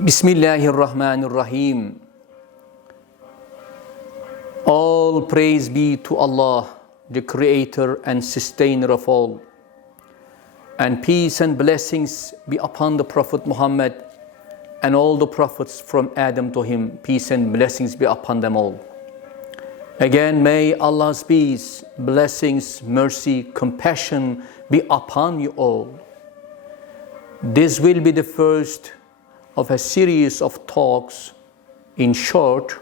Bismillahirrahmanirrahim. All praise be to Allah, the Creator and Sustainer of all. And peace and blessings be upon the Prophet Muhammad and all the prophets from Adam to him. Peace and blessings be upon them all. Again, may Allah's peace, blessings, mercy, compassion be upon you all. This will be the first of a series of talks, in short,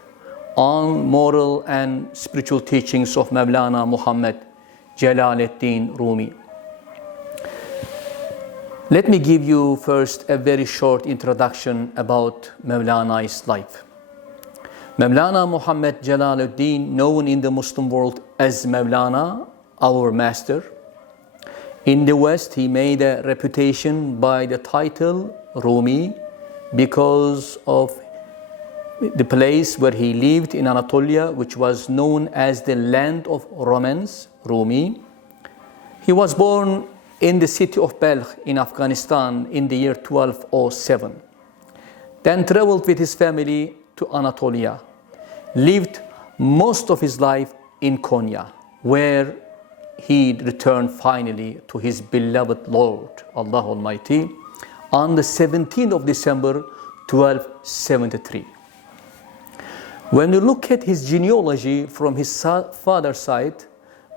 on moral and spiritual teachings of Mawlana Muhammad Jalaluddin Rumi. Let me give you first a very short introduction about Mawlana's life. Mawlana Muhammad Jalaluddin, known in the Muslim world as Mawlana, our master. In the West, he made a reputation by the title Rumi, because of the place where he lived in Anatolia, which was known as the land of romance, Rumi. He was born in the city of Balkh in Afghanistan in the year 1207. Then traveled with his family to Anatolia. Lived most of his life in Konya, where he returned finally to his beloved Lord, Allah Almighty, on the 17th of December 1273. When you look at his genealogy from his father's side,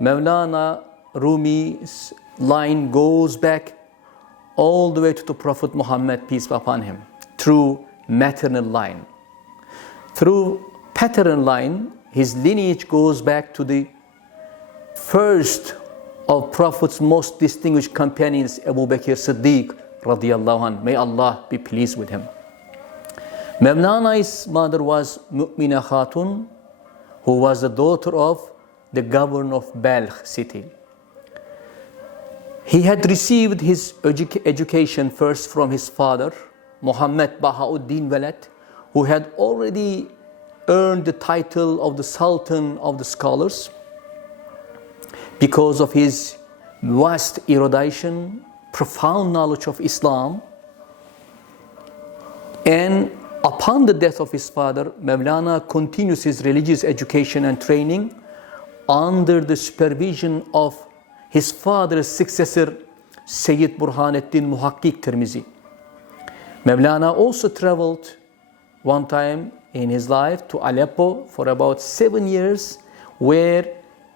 Mawlana Rumi's line goes back all the way to the Prophet Muhammad, peace be upon him, through maternal line. Through paternal line, his lineage goes back to the first of Prophet's most distinguished companions, Abu Bakr Siddiq, radiyallahu anh. May Allah be pleased with him. Mawlana's mother was Mu'mina Khatun, who was the daughter of the governor of Balkh city. He had received his education first from his father, Muhammad Bahauddin Walad, who had already earned the title of the Sultan of the Scholars because of his vast erudition, profound knowledge of Islam. And upon the death of his father, Mawlana continues his religious education and training under the supervision of his father's successor, Sayyid Burhanuddin Muhakkik Tirmizi. Mawlana also traveled one time in his life to Aleppo for about 7 years, where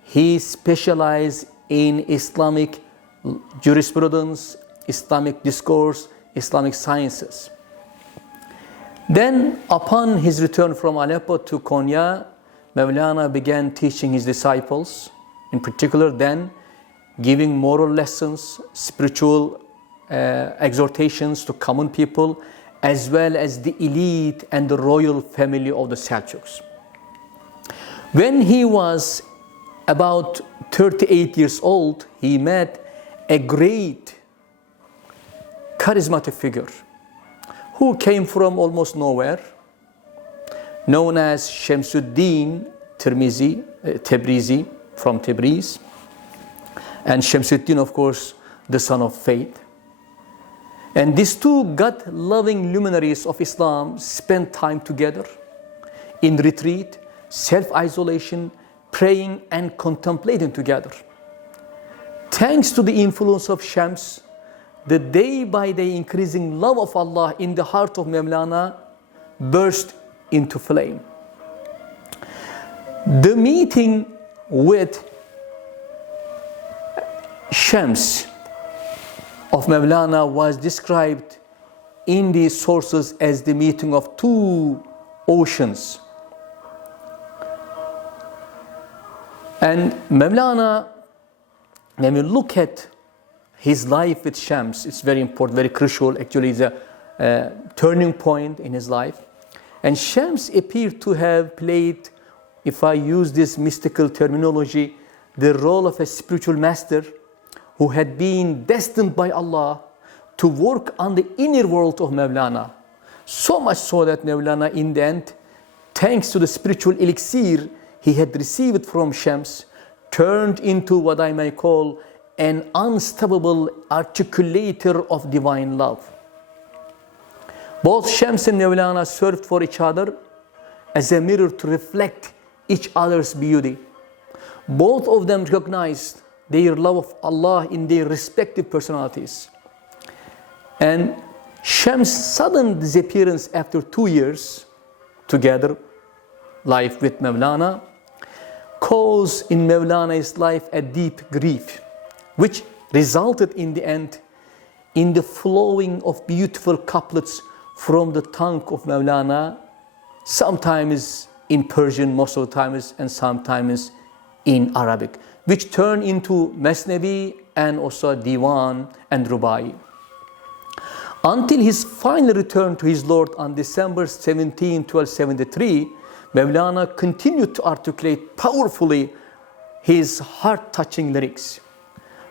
he specialized in Islamic jurisprudence, Islamic discourse, Islamic sciences. Then, upon his return from Aleppo to Konya, Mawlana began teaching his disciples, in particular then giving moral lessons, spiritual exhortations to common people, as well as the elite and the royal family of the Seljuks. When he was about 38 years old, he met a great charismatic figure who came from almost nowhere, known as Shamsuddin Tabrizi from Tabriz, and Shamsuddin, of course, the son of faith. And these two God-loving luminaries of Islam spent time together in retreat, self-isolation, praying and contemplating together. Thanks to the influence of Shams, the day-by-day increasing love of Allah in the heart of Mawlana burst into flame. The meeting with Shams of Mawlana was described in these sources as the meeting of two oceans. And Mawlana, when we look at his life with Shams, it's very important, very crucial. Actually, it's a turning point in his life. And Shams appeared to have played, if I use this mystical terminology, the role of a spiritual master who had been destined by Allah to work on the inner world of Mawlana. So much so that Mawlana, in the end, thanks to the spiritual elixir he had received from Shams, turned into what I may call an unstoppable articulator of divine love. Both Shams and Mawlana served for each other as a mirror to reflect each other's beauty. Both of them recognized their love of Allah in their respective personalities. And Shams' sudden disappearance after 2 years together, life with Mawlana, caused in Mawlana's life a deep grief, which resulted in the end in the flowing of beautiful couplets from the tongue of Mawlana, sometimes in Persian, most of the times, and sometimes in Arabic, which turned into Masnavi and also Diwan and Rubai. Until his final return to his Lord on December 17, 1273, Mawlana continued to articulate powerfully his heart-touching lyrics.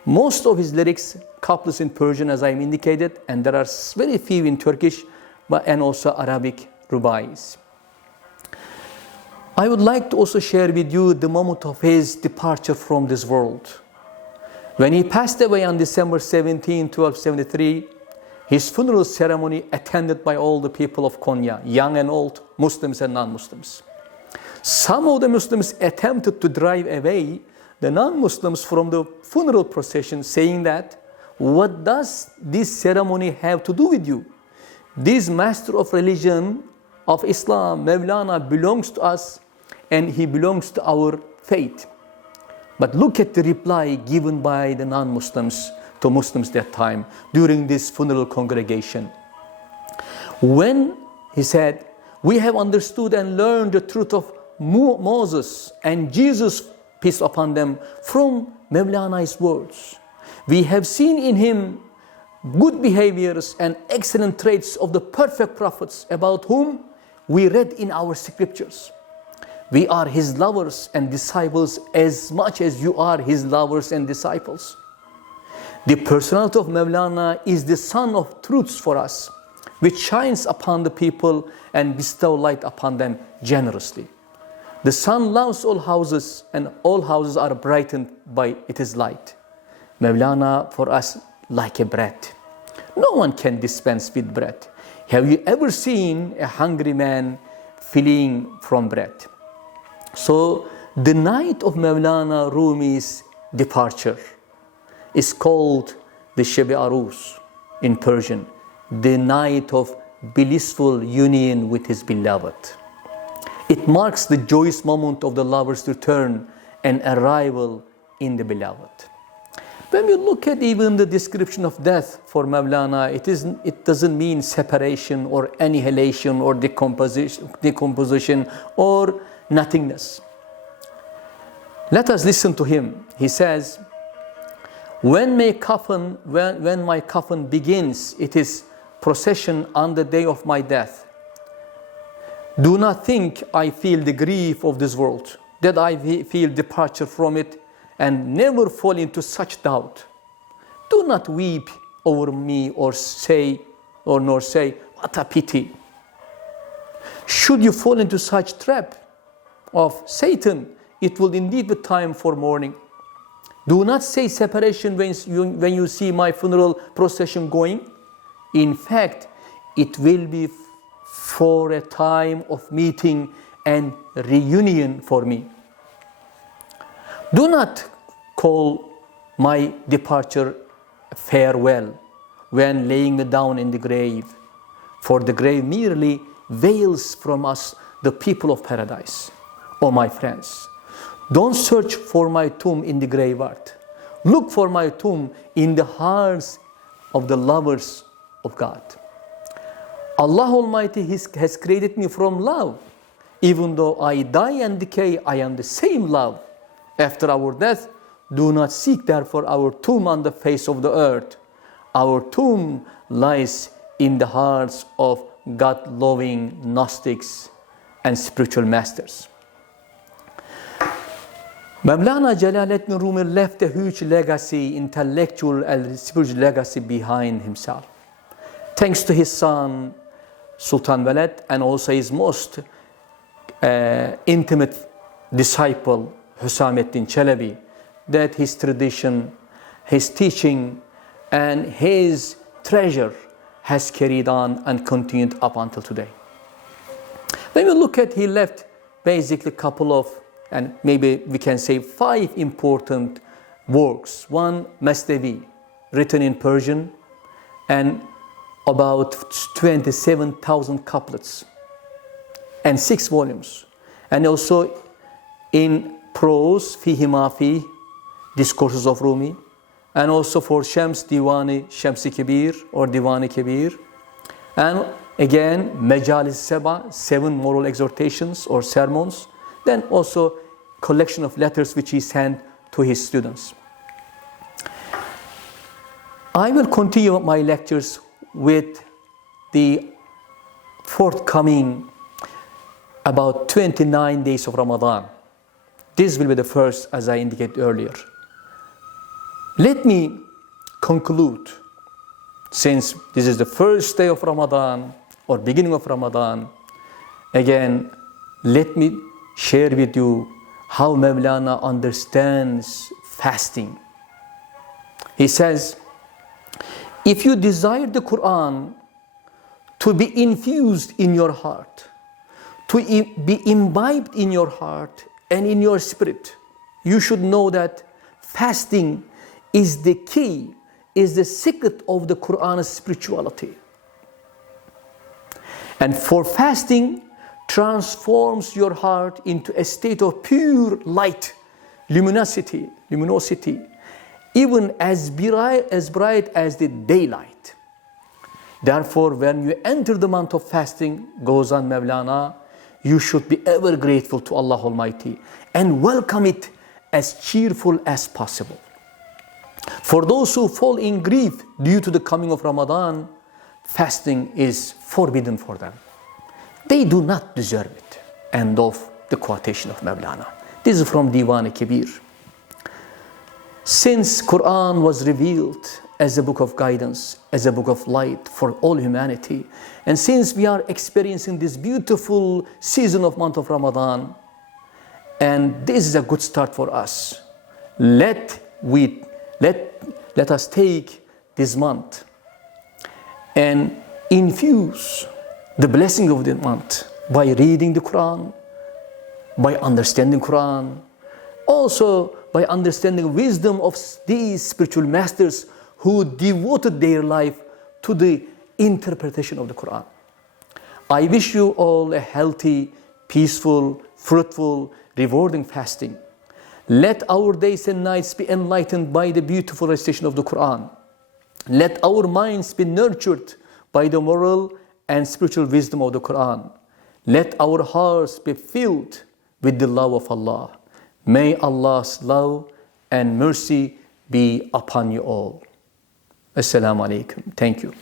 Most of his lyrics, couplets in Persian as I indicated, and there are very few in Turkish, and also Arabic rubais. I would like to also share with you the moment of his departure from this world. When he passed away on December 17, 1273, his funeral ceremony attended by all the people of Konya, young and old, Muslims and non-Muslims. Some of the Muslims attempted to drive away the non-Muslims from the funeral procession, saying that, "What does this ceremony have to do with you? This master of religion of Islam, Mawlana, belongs to us and he belongs to our faith." But look at the reply given by the non-Muslims to Muslims that time during this funeral congregation. When he said, "We have understood and learned the truth of Moses and Jesus, peace upon them, from Mawlana's words. We have seen in him good behaviors and excellent traits of the perfect prophets about whom we read in our scriptures. We are his lovers and disciples as much as you are his lovers and disciples. The personality of Mawlana is the sun of truths for us, which shines upon the people and bestows light upon them generously. The sun loves all houses, and all houses are brightened by its light. Mawlana for us like a bread. No one can dispense with bread. Have you ever seen a hungry man fleeing from bread?" So the night of Mawlana Rumi's departure is called the Sheb-i Arus in Persian, the night of blissful union with his beloved. It marks the joyous moment of the lover's return and arrival in the beloved. When we look at even the description of death for Mawlana, it doesn't mean separation or annihilation or decomposition or nothingness. Let us listen to him. He says, when my coffin begins its procession on the day of my death, do not think I feel the grief of this world, that I feel departure from it, and never fall into such doubt. Do not weep over me nor say, what a pity. Should you fall into such trap of Satan, it will indeed be time for mourning. Do not say separation when you see my funeral procession going. In fact, it will be for a time of meeting and reunion for me. Do not call my departure farewell when laying me down in the grave, for the grave merely veils from us the people of paradise. Oh my friends, don't search for my tomb in the graveyard. Look for my tomb in the hearts of the lovers of God. Allah Almighty has created me from love. Even though I die and decay, I am the same love. After our death, do not seek therefore our tomb on the face of the earth. Our tomb lies in the hearts of God-loving Gnostics and spiritual masters. Mawlana Jalaluddin Rumi left a huge legacy, intellectual and spiritual legacy behind himself. Thanks to his son Sultan Walid and also his most intimate disciple Hüsamettin Çelebi, that his tradition, his teaching and his treasure has carried on and continued up until today. When we look at, he left basically a couple of, and maybe we can say 5 important works. One, Masnavi, written in Persian, and about 27,000 couplets, and 6 volumes. And also in prose, Fihi Mafi, Discourses of Rumi, and also for Shams, Divani Shamsi Kibir or Divani Kibir. And again, Majalis Seba, 7 moral exhortations or sermons. Then also collection of letters which he sent to his students. I will continue my lectures with the forthcoming about 29 days of Ramadan. This will be the first, as I indicated earlier. Let me conclude, since this is the first day of Ramadan or beginning of Ramadan, again, let me share with you how Mawlana understands fasting. He says, if you desire the Quran to be infused in your heart, to be imbibed in your heart and in your spirit, you should know that fasting is the key, is the secret of the Quran's spirituality. And for fasting transforms your heart into a state of pure light, luminosity, even as bright as the daylight. Therefore, when you enter the month of fasting, goes on Mawlana, you should be ever grateful to Allah Almighty and welcome it as cheerful as possible. For those who fall in grief due to the coming of Ramadan, fasting is forbidden for them. They do not deserve it. End of the quotation of Mawlana. This is from Diwan Kibir. Since Quran was revealed as a book of guidance, as a book of light for all humanity, and since we are experiencing this beautiful season of month of Ramadan, and this is a good start for us, let us take this month and infuse the blessing of the month by reading the Quran, by understanding Quran, also by understanding wisdom of these spiritual masters who devoted their life to the interpretation of the Quran. I wish you all a healthy, peaceful, fruitful, rewarding fasting. Let our days and nights be enlightened by the beautiful recitation of the Quran. Let our minds be nurtured by the moral and spiritual wisdom of the Quran. Let our hearts be filled with the love of Allah. May Allah's love and mercy be upon you all. Assalamu alaikum. Thank you.